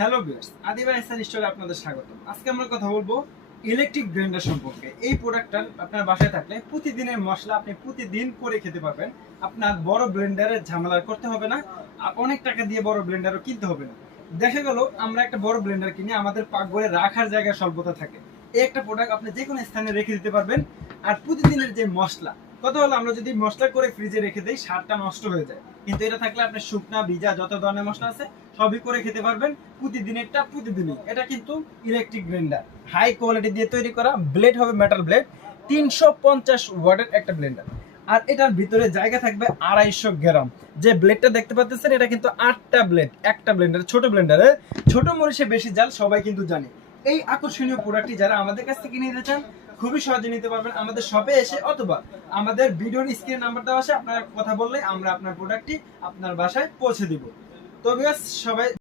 Hello viewers, Adiba SN স্টোরে আপনাদের স্বাগত। আজকে আমরা কথা বলবো ইলেকট্রিক ব্লেন্ডার সম্পর্কে। এই প্রোডাক্টটা আপনার বাসায় থাকলে প্রতিদিনের মশলা আপনি প্রতিদিন করে খেতে পারবেন। আপনার বড় ব্লেন্ডারের ঝামেলা করতে হবে না, আর অনেক টাকা দিয়ে বড় ব্লেন্ডারও কিনতে হবে না। দেখা গেল আমরা একটা বড় ব্লেন্ডার কিনে আমাদের পাকঘরে রাখার জায়গায় স্বল্পতা থাকে। এই একটা প্রোডাক্ট আপনি যে কোনো স্থানে রেখে দিতে পারবেন। আর প্রতিদিনের যে মশলা, কথা হলো আমরা যদি মশলা করে ফ্রিজে রেখে দেই স্বাদটা নষ্ট হয়ে যায়, কিন্তু এটা থাকলে আপনি শুকনা ভিজা যত ধরনের মশলা আছে সবই করে খেতে পারবেন প্রতিদিনেরটা প্রতিদিনই। এটা কিন্তু ইলেকট্রিক ব্লেন্ডার, হাই কোয়ালিটি দিয়ে তৈরি করা। ব্লেড হবে মেটাল ব্লেড, 350 ওয়াটের একটা ব্লেন্ডার। আর এটার ভিতরে জায়গা থাকবে 250 গ্রাম। যে ব্লেডটা দেখতে পাচ্ছেন এটা কিন্তু 8টা ব্লেড একটা ব্লেন্ডার। ছোট ব্লেন্ডারে ছোট মরিচে বেশি জাল, সবাই কিন্তু জানে। এই আকর্ষণীয় প্রোডাক্টটি যারা আমাদের কাছ থেকে নিতে চান খুবই সহজে নিতে পারবেন আমাদের শপে এসে, অথবা আমাদের ভিডিওর স্ক্রিনে নাম্বার দেওয়া আছে, আপনারা কথা বললে আমরা আপনার প্রোডাক্টটি আপনার বাসায় পৌঁছে দিব। তো ভিউয়ার্স, সবাই